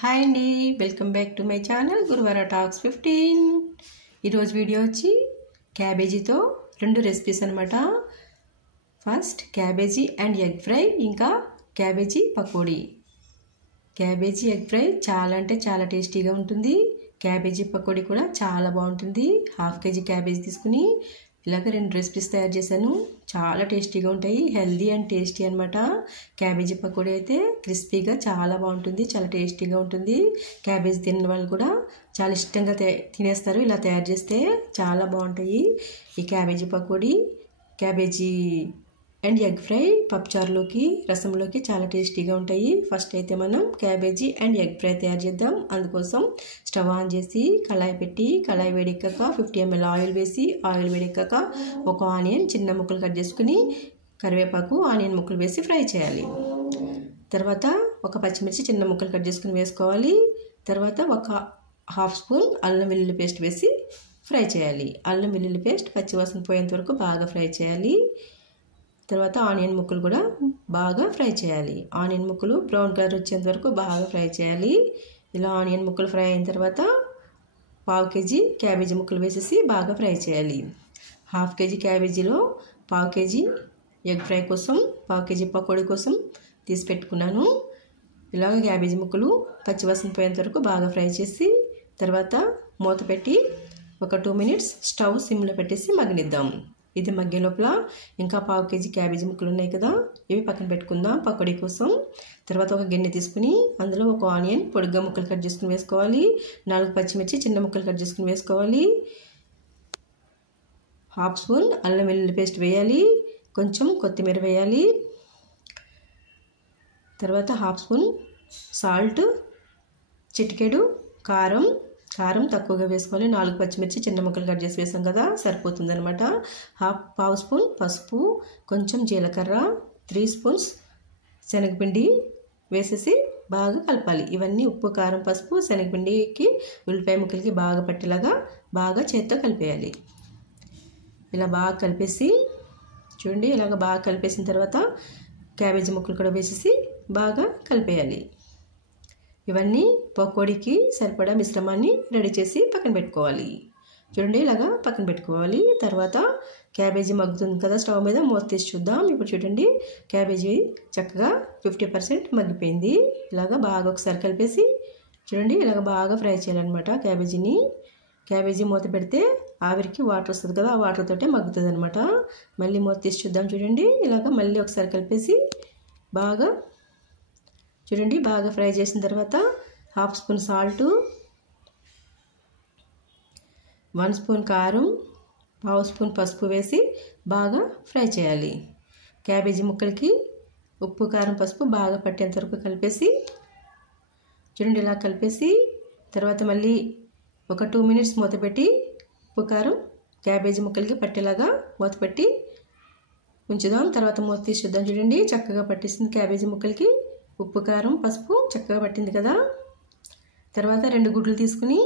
Hi అండి, welcome back to my channel Guruvara talks 15. ఈరోజు video వచ్చి క్యాబేజీతో 2 రెసిపీస్ అనమాట. First cabbage and egg fry, ఇంకా cabbage pakodi. Cabbage egg fry చాలా అంటే చాలా టేస్టీగా ఉంటుంది. క్యాబేజీ పకోడీ కూడా చాలా బాగుంటుంది. 1/2 kg క్యాబేజీ తీసుకుని ఇలాగ 2 రెసిపీస్ తయారు చేశాను. చాలా టేస్టీగా ఉంటాయి, హెల్దీ అండ్ టేస్టీ అనమాట. క్యాబేజీ పకోడీ అయితే క్రిస్పీగా చాలా బాగుంటుంది, చాలా టేస్టీగా ఉంటుంది. క్యాబేజీ తిన్న వాళ్ళు కూడా చాలా ఇష్టంగా తినేస్తారు. ఇలా తయారు చేస్తే చాలా బాగుంటాయి ఈ cabbage pakodi. Cabbage and egg fry పప్పుచారులోకి, రసంలోకి చాలా టేస్టీగా ఉంటాయి. ఫస్ట్ అయితే మనం క్యాబేజీ అండ్ ఎగ్ ఫ్రై తయారు చేద్దాం. అందుకోసం స్టవ్ ఆన్ చేసి కళాయి పెట్టి, కళాయి వేడెక్కాక 50 ml ఆయిల్ వేసి, ఆయిల్ వేడెక్కాక ఒక ఆనియన్ చిన్న ముక్కలు కట్ చేసుకుని, కరివేపాకు, ఆనియన్ ముక్కలు వేసి ఫ్రై చేయాలి. తర్వాత ఒక పచ్చిమిర్చి చిన్న ముక్కలు కట్ చేసుకుని వేసుకోవాలి. తర్వాత ఒక 1/2 స్పూన్ అల్లం వెల్లుల్లి పేస్ట్ వేసి ఫ్రై చేయాలి. అల్లం వెల్లుల్లి పేస్ట్ పచ్చివాసన పోయేంత వరకు బాగా ఫ్రై చేయాలి. తర్వాత ఆనియన్ ముక్కలు కూడా బాగా ఫ్రై చేయాలి. ఆనియన్ ముక్కలు బ్రౌన్ కలర్ వచ్చేంత వరకు బాగా ఫ్రై చేయాలి. ఇలా ఆనియన్ ముక్కలు ఫ్రై అయిన తర్వాత 1/2 kg క్యాబేజీ ముక్కలు వేసేసి బాగా ఫ్రై చేయాలి. 1/2 kg క్యాబేజీలో 1/2 kg ఎగ్ ఫ్రై కోసం, 1/2 kg పకోడీ కోసం తీసి పెట్టుకున్నాను. ఇలాగ క్యాబేజీ ముక్కలు పచ్చివాసన పోయేంత వరకు బాగా ఫ్రై చేసి, తర్వాత మూత పెట్టి ఒక 2 minutes స్టవ్ సిమ్లో పెట్టేసి మగ్గనిద్దాం. ఇది మగ్గే లోపల ఇంకా 1/2 kg క్యాబేజీ ముక్కలు ఉన్నాయి కదా, ఇవి పక్కన పెట్టుకుందాం పకోడీ కోసం. తర్వాత ఒక గిన్నె తీసుకుని అందులో ఒక ఆనియన్ పొడిగా ముక్కలు కట్ చేసుకుని వేసుకోవాలి. 4 పచ్చిమిర్చి చిన్న ముక్కలు కట్ చేసుకుని వేసుకోవాలి. 1/2 స్పూన్ అల్లం వెల్లుల్లి పేస్ట్ వేయాలి. కొంచెం కొత్తిమీర వేయాలి. తర్వాత 1/2 స్పూన్ సాల్ట్, చిటికెడు కారం తక్కువగా వేసుకోవాలి. 4 పచ్చిమిర్చి చిన్న ముక్కలు కట్ చేసి వేసాం కదా, సరిపోతుంది అనమాట. 1/2 స్పూన్ పసుపు, కొంచెం జీలకర్ర, 3 స్పూన్స్ శనగపిండి వేసేసి బాగా కలపాలి. ఇవన్నీ ఉప్పు, కారం, పసుపు, శనగపిండికి, ఉల్లిపాయ ముక్కలకి బాగా పట్టేలాగా బాగా చేత్తో కలిపేయాలి. ఇలా బాగా కలిపేసి చూడండి, ఇలాగ బాగా కలిపేసిన తర్వాత క్యాబేజీ ముక్కలు కూడా వేసేసి బాగా కలిపేయాలి. ఇవన్నీ పకోడీకి సరిపడా మిశ్రమాన్ని రెడీ చేసి పక్కన పెట్టుకోవాలి. చూడండి, ఇలాగా పక్కన పెట్టుకోవాలి. తర్వాత క్యాబేజీ మగ్గుతుంది కదా, స్టవ్ మీద మూత తీసి చూద్దాం. ఇప్పుడు చూడండి, క్యాబేజీ చక్కగా 50% మగ్గిపోయింది. ఇలాగా బాగా ఒకసారి కలిపేసి చూడండి, ఇలాగ బాగా ఫ్రై చేయాలన్నమాట క్యాబేజీని. క్యాబేజీ మూత పెడితే ఆవిరికి వాటర్ వస్తుంది కదా, ఆ వాటర్ తోటే మగ్గుతుంది అనమాట. మళ్ళీ మూత తీసి చూద్దాం. చూడండి, ఇలాగ మళ్ళీ ఒకసారి కలిపేసి బాగా చూడండి, బాగా ఫ్రై చేసిన తర్వాత 1/2 స్పూన్ సాల్టు, 1 స్పూన్ కారం, 1/2 స్పూన్ పసుపు వేసి బాగా ఫ్రై చేయాలి. క్యాబేజీ ముక్కలకి ఉప్పు, కారం, పసుపు బాగా పట్టేంత వరకు కలిపేసి చూడండి, ఇలా కలిపేసి తర్వాత మళ్ళీ ఒక 2 minutes మూత పెట్టి ఉప్పు, కారం క్యాబేజీ ముక్కలకి పట్టేలాగా మూత పెట్టి ఉంచుదాం. తర్వాత మూత తీసి చూద్దాం. చూడండి, చక్కగా పట్టేసింది క్యాబేజీ ముక్కలకి ఉప్పు, కారం, పసుపు చక్కగా పట్టింది కదా. తర్వాత 2 గుడ్లు తీసుకుని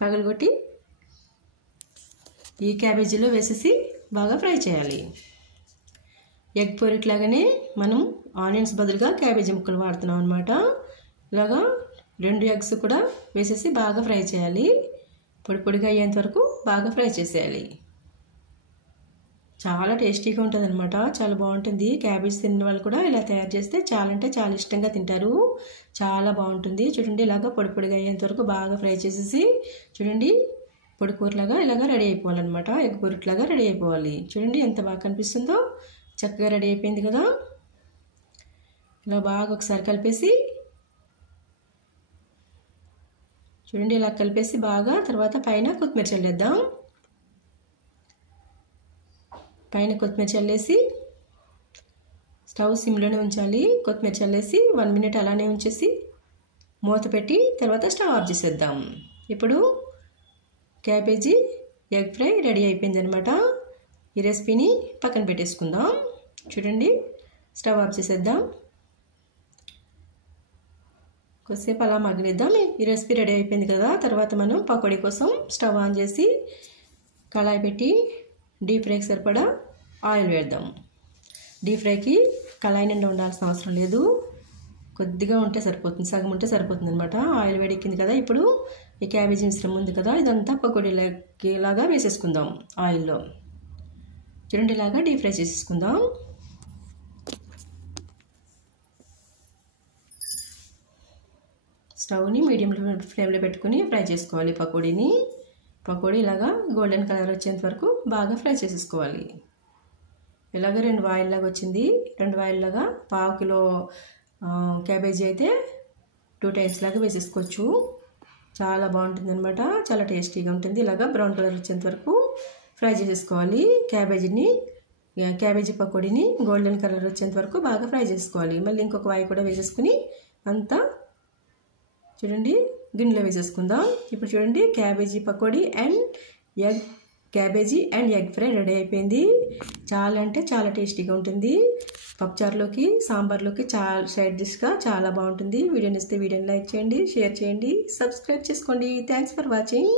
పగలగొట్టి ఈ క్యాబేజీలో వేసేసి బాగా ఫ్రై చేయాలి. ఎగ్ పొరిట్లాగానే మనం ఆనియన్స్ బదులుగా క్యాబేజీ ముక్కలు వాడుతున్నాం అనమాట. ఇలాగా 2 eggs కూడా వేసేసి బాగా ఫ్రై చేయాలి. పొడి పొడిగా అయ్యేంత వరకు బాగా ఫ్రై చేసేయాలి. చాలా టేస్టీగా ఉంటుంది అనమాట, చాలా బాగుంటుంది. క్యాబేజ్ తిన్న వాళ్ళు కూడా ఇలా తయారు చేస్తే చాలా అంటే చాలా ఇష్టంగా తింటారు. చాలా బాగుంటుంది. చూడండి, ఇలాగ పొడి పొడిగా అయ్యేంత వరకు బాగా ఫ్రై చేసేసి చూడండి, పొడి కూరలాగా ఇలాగ రెడీ అయిపోవాలన్నమాట. ఎగ్ పొరిట్లాగా రెడీ అయిపోవాలి. చూడండి, ఎంత బాగా కనిపిస్తుందో, చక్కగా రెడీ అయిపోయింది కదా. ఇలా బాగా ఒకసారి కలిపేసి చూడండి, ఇలా కలిపేసి బాగా తర్వాత పైన కొత్తిమీర చల్లేద్దాం. పైన కొత్తిమీర చల్లేసి స్టవ్ సిమ్లోనే ఉంచాలి. కొత్తిమీర చల్లేసి 1 minute అలానే ఉంచేసి మూత పెట్టి తర్వాత స్టవ్ ఆఫ్ చేసేద్దాం. ఇప్పుడు క్యాబేజీ ఎగ్ ఫ్రై రెడీ అయిపోయింది అనమాట. ఈ రెసిపీని పక్కన పెట్టేసుకుందాం. చూడండి, స్టవ్ ఆఫ్ చేసేద్దాం. కొద్దిసేపు అలా మగ్గనిద్దాం. ఈ రెసిపీ రెడీ అయిపోయింది కదా. తర్వాత మనం పకోడీ కోసం స్టవ్ ఆన్ చేసి కళాయి పెట్టి డీప్ ఫ్రైకి సరిపడా ఆయిల్ వేద్దాం. డీప్ ఫ్రైకి కళాయి నిండా ఉండాల్సిన అవసరం లేదు. కొద్దిగా ఉంటే సరిపోతుంది, సగం ఉంటే సరిపోతుంది అనమాట. ఆయిల్ వేడెక్కింది కదా, ఇప్పుడు ఈ క్యాబేజీ మిశ్రమం ఉంది కదా, ఇదంతా పకోడీలాగా వేసేసుకుందాం ఆయిల్లో. చూడండి, ఇలాగా డీప్ ఫ్రై చేసేసుకుందాం. స్టవ్ని మీడియం ఫ్లేమ్లో పెట్టుకుని ఫ్రై చేసుకోవాలి పకోడీని. పకోడీ ఇలాగా గోల్డెన్ కలర్ వచ్చేంత వరకు బాగా ఫ్రై చేసేసుకోవాలి. ఇలాగ 2 వాయిల్లాగా వచ్చింది. 2 వాయిల్లాగా 1/2 కిలో క్యాబేజీ అయితే 2 టైమ్స్ లాగా వేసేసుకోవచ్చు. చాలా బాగుంటుంది అనమాట, చాలా టేస్టీగా ఉంటుంది. ఇలాగా బ్రౌన్ కలర్ వచ్చేంత వరకు ఫ్రై చేసేసుకోవాలి. క్యాబేజీ పకోడీని గోల్డెన్ కలర్ వచ్చేంత వరకు బాగా ఫ్రై చేసుకోవాలి. మళ్ళీ ఇంకొక వాయి కూడా వేసేసుకుని అంతా చూడండి గిన్నెలో వేసేసుకుందాం. ఇప్పుడు చూడండి, cabbage pakodi and cabbage and egg fry ready అయిపోయింది. చాలా అంటే చాలా టేస్టీగా ఉంటుంది. పప్పుచారులోకి, సాంబార్లోకి చాలా సైడ్ డిష్గా చాలా బాగుంటుంది. వీడియోని ఇస్తే వీడియోని లైక్ చేయండి, షేర్ చేయండి, సబ్స్క్రైబ్ చేసుకోండి. Thanks for watching.